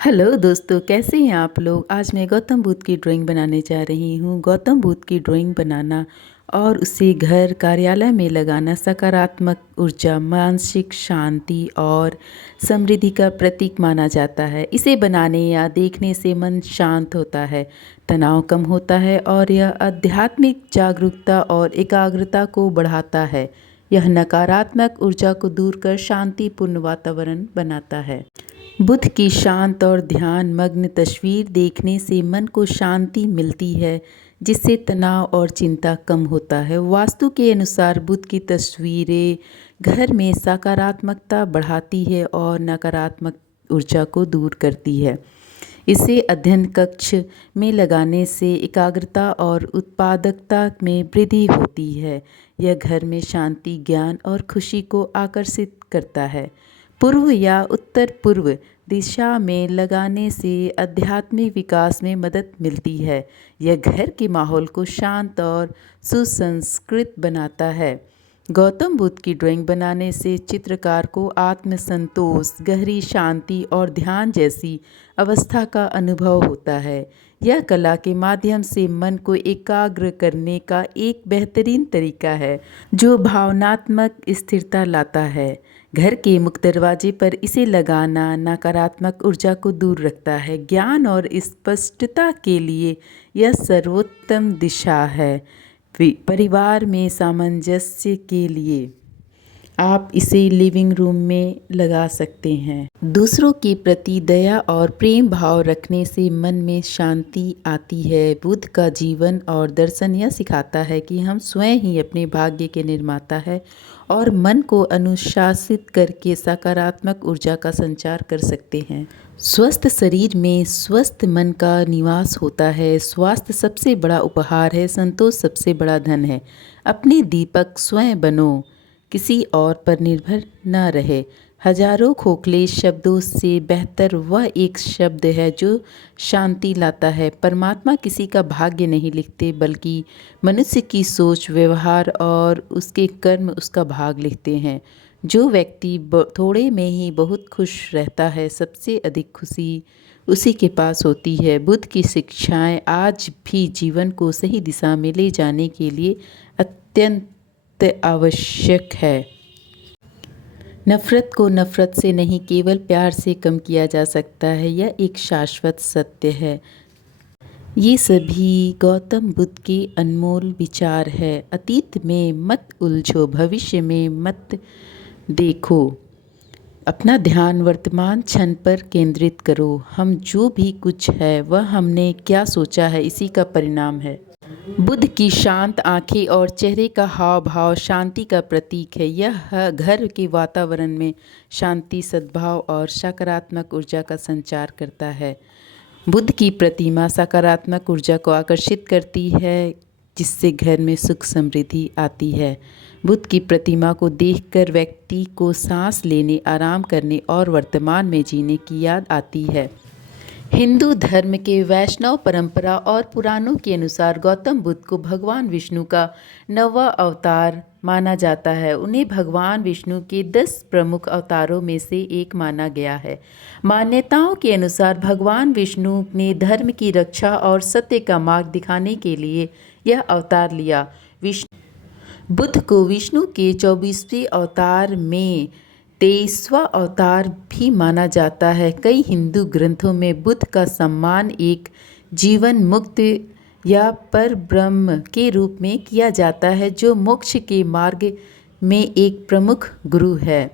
Hello दोस्तों, कैसे हैं आप लोग। आज मैं गौतम बुद्ध की ड्राइंग बनाने जा रही हूँ। गौतम बुद्ध की ड्राइंग बनाना और उसे घर कार्यालय में लगाना सकारात्मक ऊर्जा, मानसिक शांति और समृद्धि का प्रतीक माना जाता है। इसे बनाने या देखने से मन शांत होता है, तनाव कम होता है और यह आध्यात्मिक जागरूकता और एकाग्रता को बढ़ाता है। यह नकारात्मक ऊर्जा को दूर कर शांतिपूर्ण वातावरण बनाता है। बुद्ध की शांत और ध्यान मग्न तस्वीर देखने से मन को शांति मिलती है, जिससे तनाव और चिंता कम होता है। वास्तु के अनुसार बुद्ध की तस्वीरें घर में सकारात्मकता बढ़ाती है और नकारात्मक ऊर्जा को दूर करती है। इसे अध्ययन कक्ष में लगाने से एकाग्रता और उत्पादकता में वृद्धि होती है। यह घर में शांति, ज्ञान और खुशी को आकर्षित करता है। पूर्व या उत्तर पूर्व दिशा में लगाने से आध्यात्मिक विकास में मदद मिलती है। यह घर के माहौल को शांत और सुसंस्कृत बनाता है। गौतम बुद्ध की ड्राइंग बनाने से चित्रकार को आत्मसंतोष, गहरी शांति और ध्यान जैसी अवस्था का अनुभव होता है। यह कला के माध्यम से मन को एकाग्र करने का एक बेहतरीन तरीका है, जो भावनात्मक स्थिरता लाता है। घर के मुख्य दरवाजे पर इसे लगाना नकारात्मक ऊर्जा को दूर रखता है। ज्ञान और स्पष्टता के लिए यह सर्वोत्तम दिशा है। परिवार में सामंजस्य के लिए आप इसे लिविंग रूम में लगा सकते हैं। दूसरों के प्रति दया और प्रेम भाव रखने से मन में शांति आती है। बुद्ध का जीवन और दर्शन यह सिखाता है कि हम स्वयं ही अपने भाग्य के निर्माता हैं और मन को अनुशासित करके सकारात्मक ऊर्जा का संचार कर सकते हैं। स्वस्थ शरीर में स्वस्थ मन का निवास होता है। स्वास्थ्य सबसे बड़ा उपहार है, संतोष सबसे बड़ा धन है। अपने दीपक स्वयं बनो, किसी और पर निर्भर न रहे। हजारों खोखले शब्दों से बेहतर वह एक शब्द है जो शांति लाता है। परमात्मा किसी का भाग्य नहीं लिखते, बल्कि मनुष्य की सोच, व्यवहार और उसके कर्म उसका भाग लिखते हैं। जो व्यक्ति थोड़े में ही बहुत खुश रहता है, सबसे अधिक खुशी उसी के पास होती है। बुद्ध की शिक्षाएं आज भी जीवन को सही दिशा में ले जाने के लिए अत्यंत आवश्यक है। नफरत को नफरत से नहीं, केवल प्यार से कम किया जा सकता है। यह एक शाश्वत सत्य है। ये सभी गौतम बुद्ध के अनमोल विचार है। अतीत में मत उलझो, भविष्य में मत देखो। अपना ध्यान वर्तमान क्षण पर केंद्रित करो। हम जो भी कुछ है वह हमने क्या सोचा है, इसी का परिणाम है। बुद्ध की शांत आंखें और चेहरे का हाव भाव शांति का प्रतीक है। यह घर के वातावरण में शांति, सद्भाव और सकारात्मक ऊर्जा का संचार करता है। बुद्ध की प्रतिमा सकारात्मक ऊर्जा को आकर्षित करती है, जिससे घर में सुख समृद्धि आती है। बुद्ध की प्रतिमा को देखकर व्यक्ति को सांस लेने, आराम करने और वर्तमान में जीने की याद आती है। हिंदू धर्म के वैष्णव परंपरा और पुराणों के अनुसार गौतम बुद्ध को भगवान विष्णु का 9वां अवतार माना जाता है। उन्हें भगवान विष्णु के 10 प्रमुख अवतारों में से एक माना गया है। मान्यताओं के अनुसार भगवान विष्णु ने धर्म की रक्षा और सत्य का मार्ग दिखाने के लिए यह अवतार लिया। बुद्ध को विष्णु के 24वें अवतार में 23वां अवतार भी माना जाता है। कई हिंदू ग्रंथों में बुद्ध का सम्मान एक जीवन मुक्त या परब्रह्म के रूप में किया जाता है, जो मोक्ष के मार्ग में एक प्रमुख गुरु है।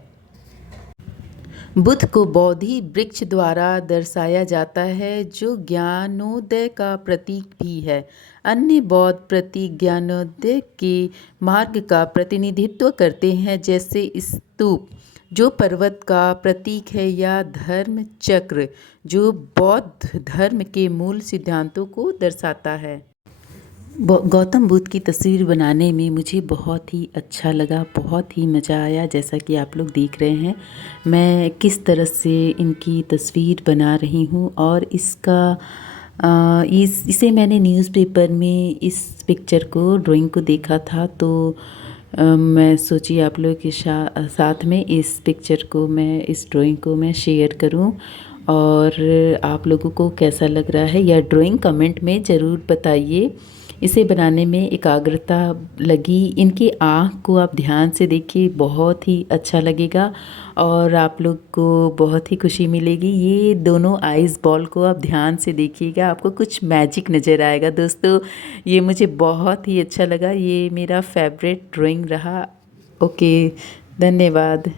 बुद्ध को बोधि वृक्ष द्वारा दर्शाया जाता है, जो ज्ञानोदय का प्रतीक भी है। अन्य बौद्ध प्रतीक ज्ञानोदय के मार्ग का प्रतिनिधित्व करते हैं, जैसे स्तूप जो पर्वत का प्रतीक है, या धर्म चक्र जो बौद्ध धर्म के मूल सिद्धांतों को दर्शाता है। गौतम बुद्ध की तस्वीर बनाने में मुझे बहुत ही अच्छा लगा, बहुत ही मज़ा आया। जैसा कि आप लोग देख रहे हैं मैं किस तरह से इनकी तस्वीर बना रही हूँ, और इसे मैंने न्यूज़पेपर में इस पिक्चर को, ड्राइंग को देखा था, तो मैं सोची आप लोग के साथ में इस पिक्चर को, मैं इस ड्राइंग को मैं शेयर करूं। और आप लोगों को कैसा लग रहा है यह ड्राइंग कमेंट में ज़रूर बताइए। इसे बनाने में एकाग्रता लगी। इनकी आँख को आप ध्यान से देखिए, बहुत ही अच्छा लगेगा और आप लोग को बहुत ही खुशी मिलेगी। ये दोनों आइस बॉल को आप ध्यान से देखिएगा, आपको कुछ मैजिक नज़र आएगा। दोस्तों, ये मुझे बहुत ही अच्छा लगा, ये मेरा फेवरेट ड्राइंग रहा। ओके, धन्यवाद।